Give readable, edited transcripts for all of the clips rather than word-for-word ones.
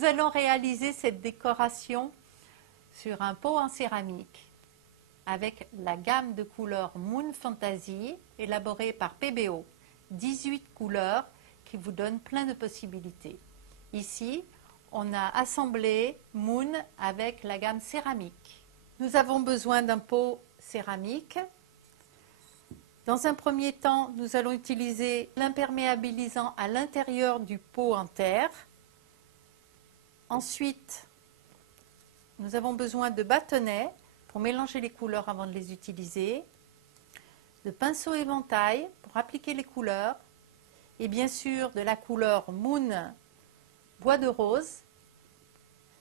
Nous allons réaliser cette décoration sur un pot en céramique avec la gamme de couleurs Moon Fantasy élaborée par PBO. 18 couleurs qui vous donnent plein de possibilités. Ici, on a assemblé Moon avec la gamme céramique. Nous avons besoin d'un pot céramique. Dans un premier temps, nous allons utiliser l'imperméabilisant à l'intérieur du pot en terre. Ensuite, nous avons besoin de bâtonnets pour mélanger les couleurs avant de les utiliser, de pinceau éventail pour appliquer les couleurs, et bien sûr de la couleur Moon Bois de Rose,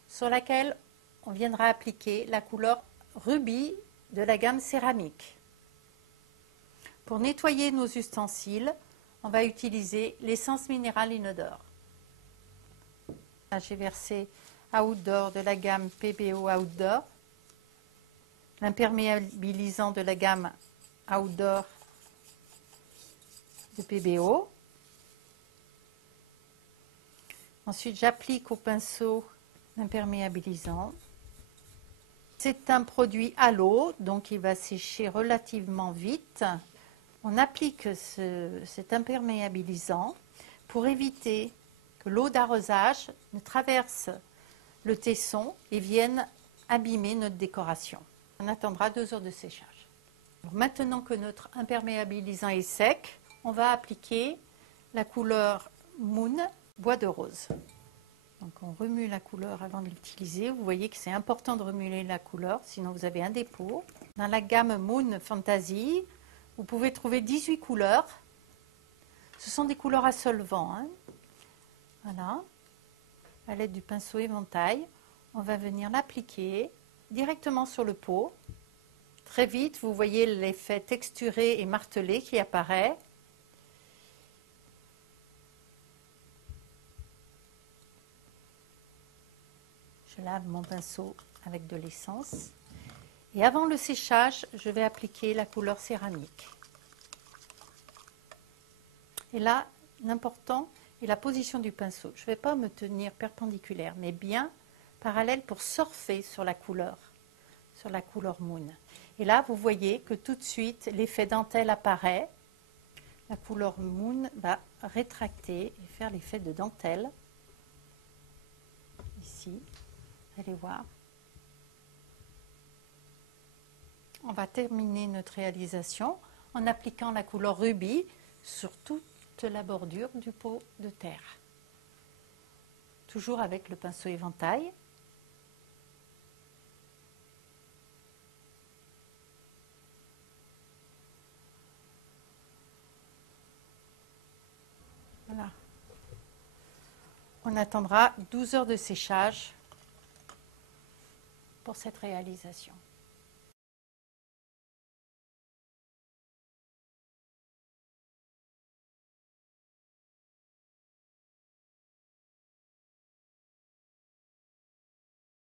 sur laquelle on viendra appliquer la couleur Rubis de la gamme céramique. Pour nettoyer nos ustensiles, on va utiliser l'essence minérale inodore. J'ai versé Outdoor de la gamme PBO Outdoor, l'imperméabilisant de la gamme Outdoor de PBO. Ensuite, j'applique au pinceau l'imperméabilisant. C'est un produit à l'eau, donc il va sécher relativement vite. On applique cet imperméabilisant pour éviter que l'eau d'arrosage ne traverse le tesson et vienne abîmer notre décoration. On attendra 2 heures de séchage. Alors maintenant que notre imperméabilisant est sec, on va appliquer la couleur Moon Bois de Rose. Donc on remue la couleur avant de l'utiliser. Vous voyez que c'est important de remuer la couleur, sinon vous avez un dépôt. Dans la gamme Moon Fantasy, vous pouvez trouver 18 couleurs. Ce sont des couleurs à solvant. Voilà. À l'aide du pinceau éventail, on va venir l'appliquer directement sur le pot. Très vite, vous voyez l'effet texturé et martelé qui apparaît. Je lave mon pinceau avec de l'essence. Et avant le séchage, je vais appliquer la couleur céramique. Et là, l'important est la position du pinceau. Je ne vais pas me tenir perpendiculaire, mais bien parallèle pour surfer sur la couleur Moon. Et là, vous voyez que tout de suite, l'effet dentelle apparaît. La couleur Moon va rétracter et faire l'effet de dentelle. Ici, allez voir. On va terminer notre réalisation en appliquant la couleur rubis sur toute la bordure du pot de terre. Toujours avec le pinceau éventail. Voilà. On attendra 12 heures de séchage pour cette réalisation.